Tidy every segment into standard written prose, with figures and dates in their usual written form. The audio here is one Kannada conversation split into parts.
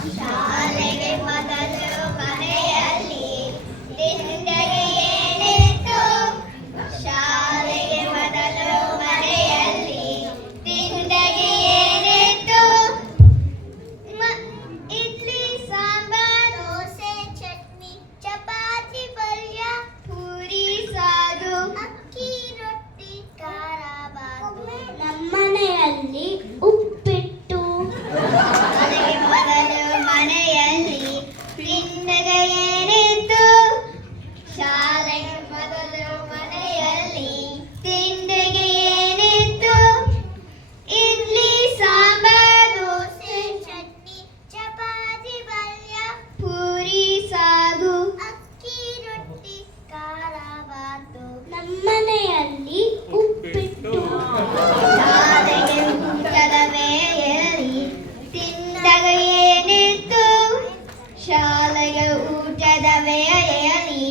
ಶಾಲೆಗೆ ಮೊದಲು ಮನೆಯಲ್ಲಿ ತಿಂಡಿಗೆ ಏನಿತ್ತು? ಶಾಲೆಗೆ ಮೊದಲು ಮನೆಯಲ್ಲಿ ತಿಂಡಿಗೆ ಏನಿತ್ತು? ಇಡ್ಲಿ ಸಾಂಬಾರ್, ದೋಸೆ ಚಟ್ನಿ, ಚಪಾತಿ ಪಲ್ಯ, ಪೂರಿ ಸಾರು, ಅಕ್ಕಿ ರೊಟ್ಟಿ, ಖಾರ ಬಾತು. ನಮ್ಮನೆಯಲ್ಲಿ ಉಪ್ಪಿಟ್ಟು. ಶಾಲೆಗೆ ಮೊದಲು ಮನೆಯಲ್ಲಿ ತಿಂಡಿಗೆ ಏನಿತ್ತು? ಶಾಲೆಗೆ ಮೊದಲು ಮನೆಯಲ್ಲಿ ತಿಂಡಿಗೆ ಏನಿತ್ತು? ಇಡ್ಲಿ ಸಾಂಬಾರ್, ದೋಸೆ ಚಟ್ನಿ, ಚಪಾತಿ ಪಲ್ಯ, ಪೂರಿ ಸಾಗು, ಅಕ್ಕಿ ರೊಟ್ಟಿ, ಖಾರ ಬಾತು. ನಮ್ಮನೆಯಲ್ಲಿ ಉಪ್ಪಿಟ್ಟು. ಶಾಲೆಗೆ ಊಟದ ವೇಳೆಯಲ್ಲಿ ತಿಂಡಿಗೆ ಏನಿತ್ತು? ಶಾಲೆಗೆ ಊಟದ ವೇಳೆಯಲ್ಲಿ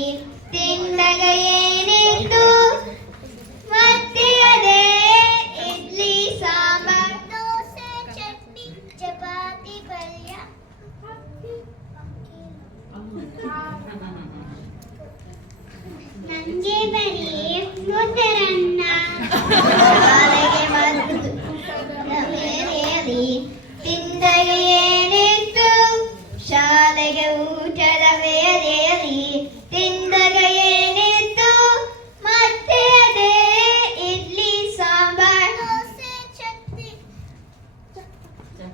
ತಿಂಡಿಗೆ ಏನಿತ್ತು? ಮತ್ತೆ ಅದೇ ಇಡ್ಲಿ ಸಾಂಬಾರ್, ದೋಸೆ ಚಟ್ನಿ, ಚಪಾತಿ ಪಲ್ಯ. ನಂಗೆ ಬರೀ ಮೊಸರನ್ನ. ಶಾಲೆಗೆ ಮನೆಯಲ್ಲಿ ತಿಂಡಿಗೆ ಏನಿತ್ತು? ಶಾಲೆಗೆ ಊಟದ ವೇಳೆಯಲ್ಲಿ ತಿಂಡಿಗೆ ಏನಿತ್ತು? ಮತ್ತೆ ಅದೇ ಇಡ್ಲಿ ಸಾಂಬಾರ್, ದೋಸೆ ಚಟ್ನಿ,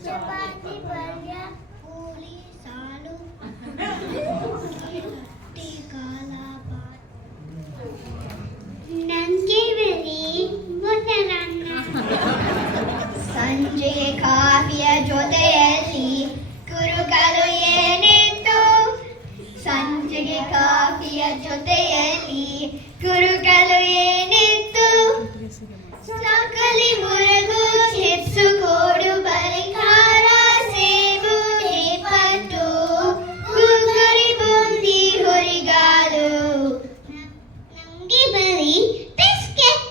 ಚಪಾತಿ ಪಲ್ಯ, ಪೂರಿ ಸಾಲು, ರೊಟ್ಟಿ, ಖಾರ ಬಾತು. ನಂಗೆ ಬರೀ ಮೊಸರನ್ನ. ಸಂಜೆಗೆ ಕಾಫಿಯ ಜೊತೆಯಲ್ಲಿ ಕುರುಕಲು ಏನಿತ್ತು? ಸಂಜೆಗೆ ಕಾಫಿಯ ಜೊತೆಯಲ್ಲಿ ಕುರುಕಲು ಏನಿತ್ತು? ಸಕಲಿ ಮುರಗು, ಚಿಪ್ಸು, ಕೋಡು, ಬರಿಖಾರ, ಸೇಬು, ನೇಪಟ್ಟು, ಕುಕ್ಕುರಿ, ಬೂಂದಿ, ಹುರಿಗಾಲು. ನಮ್ಗೆ ಬರೀ ಬಿಸ್ಕೆಟ್.